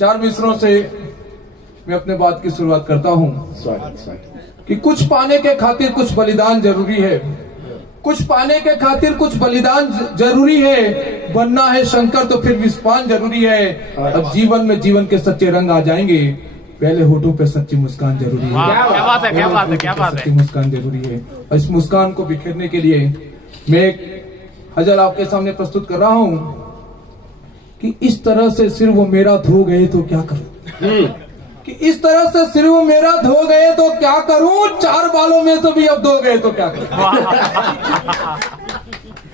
4 मिसरों से मैं अपने बात की शुरुआत करता हूँ कि कुछ पाने के खातिर कुछ बलिदान जरूरी है, कुछ पाने के खातिर कुछ बलिदान जरूरी है। बनना है शंकर तो फिर विस्पान जरूरी है। अब जीवन में जीवन के सच्चे रंग आ जाएंगे, पहले होठों पे सच्ची मुस्कान जरूरी है। क्या बात है, क्या बात है, क्या बात है। सच्ची मुस्कान जरूरी है और इस मुस्कान को बिखेरने के लिए मैं एक गजल आपके सामने प्रस्तुत कर रहा हूँ कि इस तरह से सिर वो मेरा धो गए तो क्या करूं, कि इस तरह से सिर वो मेरा धो गए तो क्या करूं, 4 बालों में से भी अब धो गए तो क्या करूं।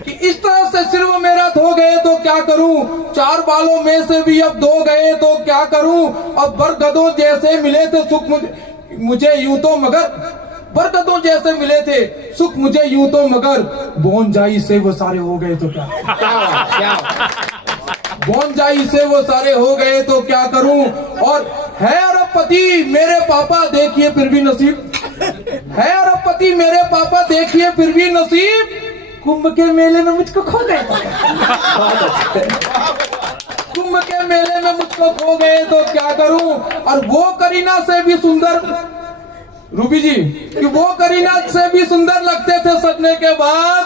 कि इस तरह से सिर वो मेरा धो गए तो क्या करूं, 4 बालों में से भी अब धो गए तो क्या करूं। अब बरगदों जैसे मिले थे सुख मुझे यूं तो मगर, बरगदों जैसे मिले थे सुख मुझे यूं तो मगर, बोनजाई से वो सारे हो गए तो क्या बोनजाई से वो सारे हो गए तो क्या करूं। और है अरबपति मेरे पापा देखिए फिर भी नसीब, है अरबपति मेरे पापा देखिए फिर भी नसीब, कुंभ के मेले में मुझको खो गए तो कुंभ के मेले में मुझको खो गए तो क्या करूं। और वो करीना से भी सुंदर, रूबी जी, कि वो करीना से भी सुंदर लगते थे सजने के बाद,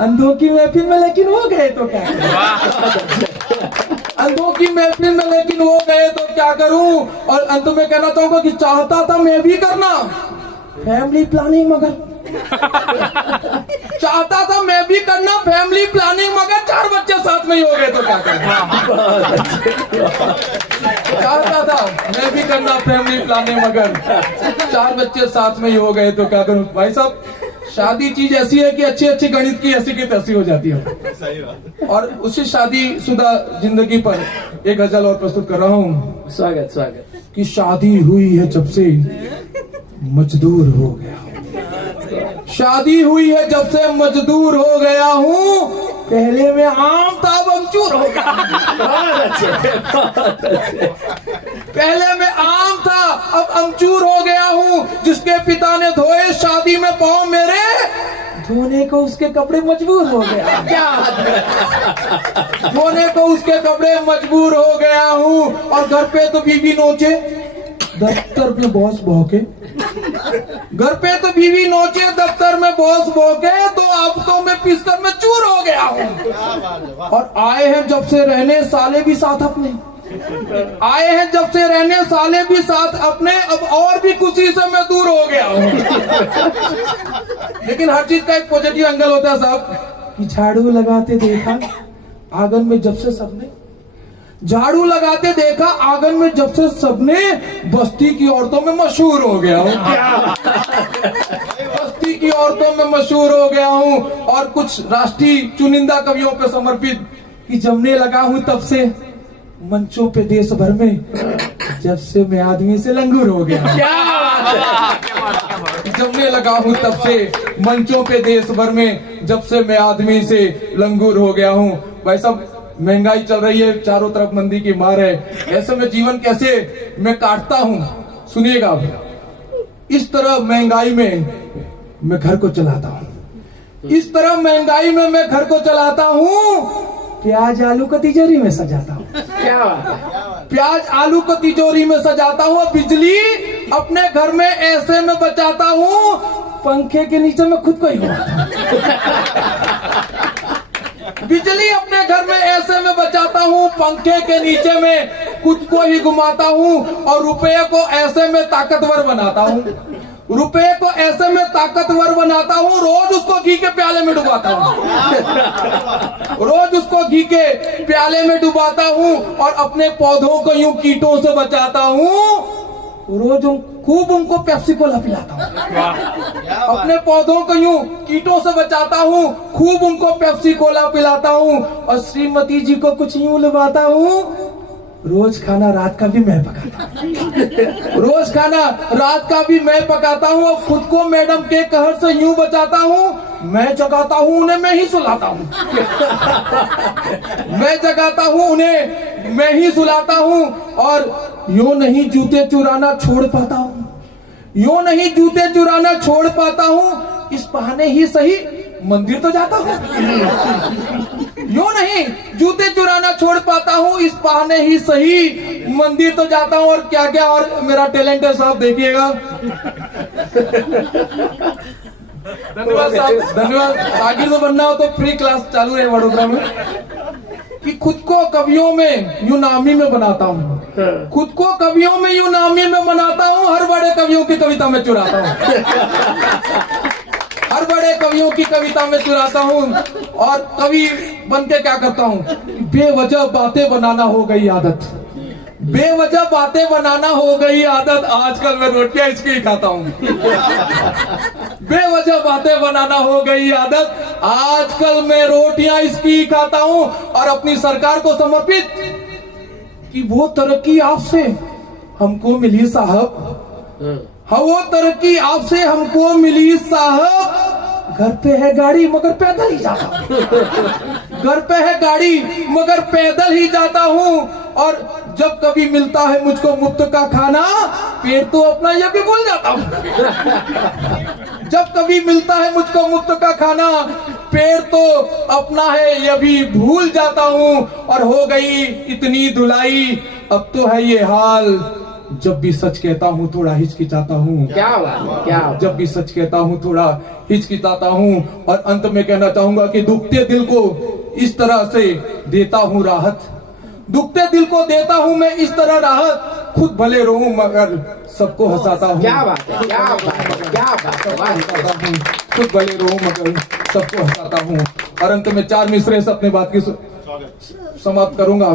अंधों की महफिल में लेकिन वो गए तो क्या करूं। अंधों की महफिल में लेकिन वो गए तो क्या करूं। और अंत में कहना चाहूंगा कि चाहता था मैं भी करना फैमिली प्लानिंग, मगर चाहता था मैं भी करना फैमिली प्लानिंग, मगर 4 बच्चे साथ में ही हो गए तो क्या करूं। चाहता था मैं भी करना फैमिली प्लानिंग, मगर 4 बच्चे साथ में ही हो गए तो क्या करूं। भाई साहब, शादी चीज ऐसी है कि अच्छी अच्छी गणित की ऐसी की तैसी हो जाती है। सही बात। और उसी शादीशुदा जिंदगी पर एक गजल और प्रस्तुत कर रहा हूँ। स्वागत स्वागत। कि शादी हुई है जब से मजदूर हो गया हूँ, शादी हुई है जब से मजदूर हो गया हूँ, पहले में आम था अब अमचूर हो गया। पहले में आम था अब अमचूर हो गया हूँ, जिसके पिता ने धोए शादी में पाँव मेरे, धोने को उसके कपड़े मजबूर हो गया। क्या धोने को उसके कपड़े मजबूर हो गया हूँ। और घर पे तो बीवी नोचे, दफ्तर में बॉस भौंके, घर पे तो बीवी नोचे, दफ्तर में बॉस भौंके, तो हफ्तों में पिसकर मैं चूर हो गया हूँ। और आए हैं जब से रहने साले भी साथ अपने, आए हैं जब से रहने साले भी साथ अपने, अब और भी खुशी से मैं दूर हो गया हूँ। लेकिन हर चीज का एक पॉजिटिव एंगल होता है साहब। कि झाड़ू लगाते देखा आंगन में जब से सबने, झाड़ू लगाते देखा आंगन में जब से सबने, बस्ती की औरतों में मशहूर हो गया हूँ। बस्ती की औरतों में मशहूर हो गया हूँ। और कुछ राष्ट्रीय चुनिंदा कवियों पे समर्पित कि जमने लगा हूँ तब से मंचों पे देश भर में, जब से मैं आदमी से लंगूर हो गया। जमने लगा हूँ तब से मंचों पे देश भर में, जब से मैं आदमी से लंगूर हो गया हूँ। भाई साहब, महंगाई चल रही है, चारों तरफ मंदी की मार है, ऐसे में जीवन कैसे मैं काटता हूँ सुनिएगा। इस तरह महंगाई में मैं घर को चलाता हूँ, इस तरह महंगाई में मैं घर को चलाता हूँ, प्याज आलू को तिजोरी में सजाता हूँ। क्या प्याज आलू को तिजोरी में सजाता हूँ। बिजली अपने घर में ऐसे में बचाता हूँ, पंखे के नीचे मैं खुद को ही घुमाता हूँ। बिजली अपने घर में ऐसे में बचाता हूँ, पंखे के नीचे में खुद को ही घुमाता हूँ। और रुपये को ऐसे में ताकतवर बनाता हूँ, रुपये को ऐसे में ताकतवर बनाता हूँ, रोज उसको घी के प्याले में डुबाता हूँ। रोज उसको घी के प्याले में डुबाता हूँ। और अपने पौधों को यूं कीटों से बचाता हूँ, रोज खूब उनको पेप्सी कोला पिलाता हूँ। अपने पौधों को यूं कीटों से बचाता हूँ, खूब उनको पेप्सी कोला पिलाता हूँ। और श्रीमती जी को कुछ यूं लुभाता हूँ, रोज खाना रात का भी मैं पकाता हूँ। रोज खाना रात का भी मैं पकाता हूँ। और खुद को मैडम के कहर से यूं बचाता हूँ, मैं जगाता हूँ उन्हें मैं ही सुलाता हूँ। मैं जगाता हूँ उन्हें मैं ही सुलाता हूँ। और यूं नहीं जूते चुराना छोड़ पाता हूँ, यूं नहीं जूते चुराना छोड़ पाता हूँ, इस बहाने ही सही मंदिर तो जाता हूँ। यूं नहीं जूते चुराना छोड़ पाता हूँ, इस बहाने ही सही मंदिर तो जाता हूँ और क्या क्या और मेरा टैलेंट है साहब, देखिएगा। धन्यवाद साहब, धन्यवाद। आगे तो बनना हो तो फ्री क्लास चालू है वडोदरा में। कि खुद को कवियों में यूं नामी में बनाता हूँ, खुद को कवियों में यूं नामी में बनाता हूँ, हर बड़े कवियों की कविता में चुराता हूँ, हर बड़े कवियों की कविता में चुराता हूँ। और कवि बन के क्या करता हूँ, बेवजह बातें बनाना हो गई आदत, बेवजह बातें बनाना हो गई आदत। आजकल मैं रोटियां इसकी ही खाता हूँ। बेवजह बातें बनाना हो गई आदत, आजकल मैं रोटियां इसकी ही खाता हूँ। और अपनी सरकार को समर्पित कि वो तरक्की आपसे हमको मिली साहब, हाँ वो तरक्की आपसे हमको मिली साहब। घर पे है गाड़ी मगर पैदल ही जाता हूँ, घर पे है गाड़ी मगर पैदल ही जाता हूँ। और जब कभी मिलता है मुझको मुफ्त का खाना, पेट तो अपना ये भी भूल जाता हूँ। जब कभी मिलता है मुझको मुफ्त का खाना, पेट तो अपना है ये भी भूल जाता हूँ। और हो गई इतनी धुलाई, अब तो है ये हाल, जब भी सच कहता हूँ थोड़ा हिचकिचाता हूँ। क्या बात, क्या बात। जब भी सच कहता हूँ थोड़ा हिचकिचाता हूँ। और अंत में कहना चाहूंगा कि दुखते दिल को इस तरह से देता हूँ राहत, दुखते दिल को देता हूँ मैं इस तरह राहत। खुद भले रहूं मगर सबको हंसाता हूँ। क्या बात है, क्या बात है, क्या बात है। खुद भले रहूं मगर सबको हंसाता हूँ। और अंत में 4 मिसरे से अपने बात की समाप्त करूंगा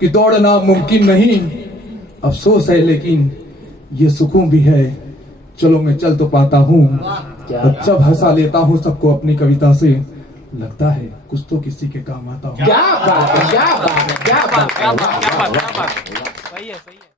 कि दौड़ना मुमकिन नहीं, अफसोस है लेकिन ये सुकून भी है, चलो मैं चल तो पाता हूँ। और जब हंसा लेता हूँ सबको अपनी कविता से, लगता है कुछ तो किसी के काम आता हूँ। क्या बात है, क्या बात है, क्या बात है। क्या बात, क्या बात, क्या बात। सही है, सही है।